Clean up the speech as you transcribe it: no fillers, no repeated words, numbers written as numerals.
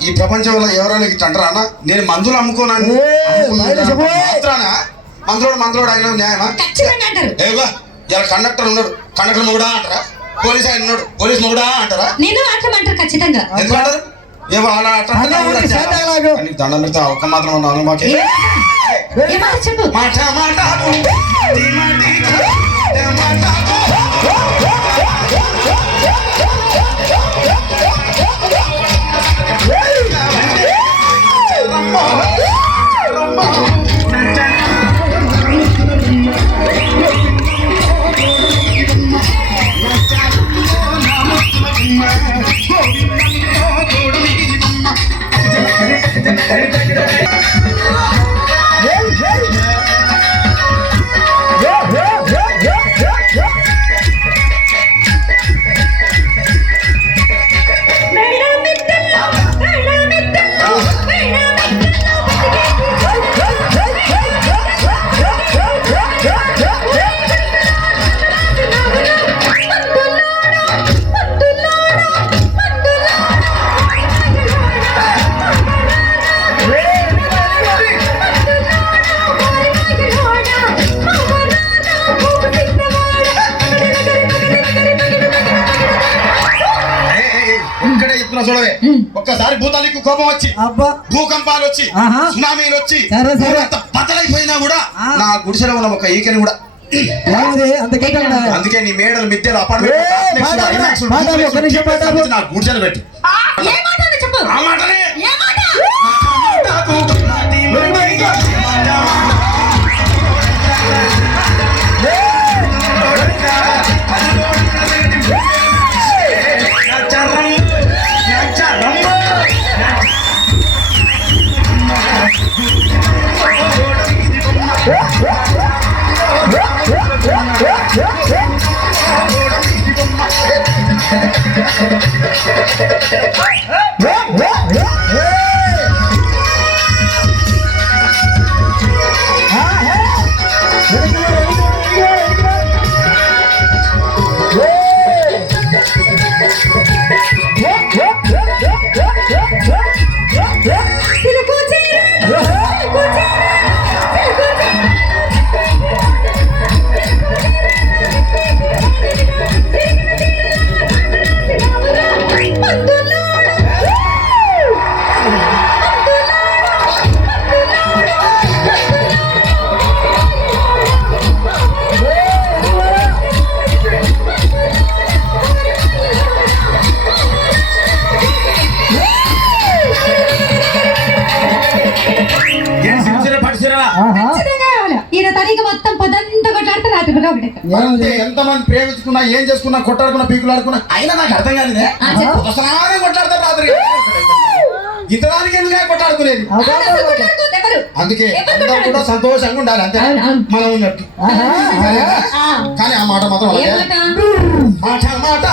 ఈ ప్రపంచంలో ఎవరైనా అంటారా అన్న? నేను మందులు అమ్ముకోనాను మందులోడు అయినా న్యాయమా? ఏవో ఇలా కండక్టర్ ఉన్నాడు, కండక్టర్ మొగుడా అంటారా? పోలీస్ ఆయన ఉన్నాడు, పోలీస్ మొగుడా అంటారా? ఖచ్చితంగా ఎందుకంటారు? ఏవో అలా దండం పెడతా ఒక్క మాత్రం ఉన్నాను మాకే మాట మాట చూడవే. ఒక్కసారి భూతానికి కోపం వచ్చి భూకంపాలు వచ్చి సునామీలు వచ్చి బద్దలైపోయినా కూడా నా గుడిసెలో ఉన్న ఒక ఈకని కూడా అందుకే నీ మేడలు మిద్దెలు అపార్ట్మెంట్ నా గుడిసెలు పెట్టి ఆ మాటనే ఎంతమంది ప్రేమించుకున్నా ఏం చేసుకున్నా కొట్టాడుకున్నా పీకులాడుకున్నా అయినా నాకు అర్థం కాలేదే ఒకసారి కొట్లాడతారు రాత్రి ఇంతదానికి ఎందుకు కొట్టాడుకునేది అందుకే అందరూ కూడా సంతోషంగా ఉండాలి అంతే మనం ఉన్నట్టు కానీ ఆ మాట మాత్రం మాట మాట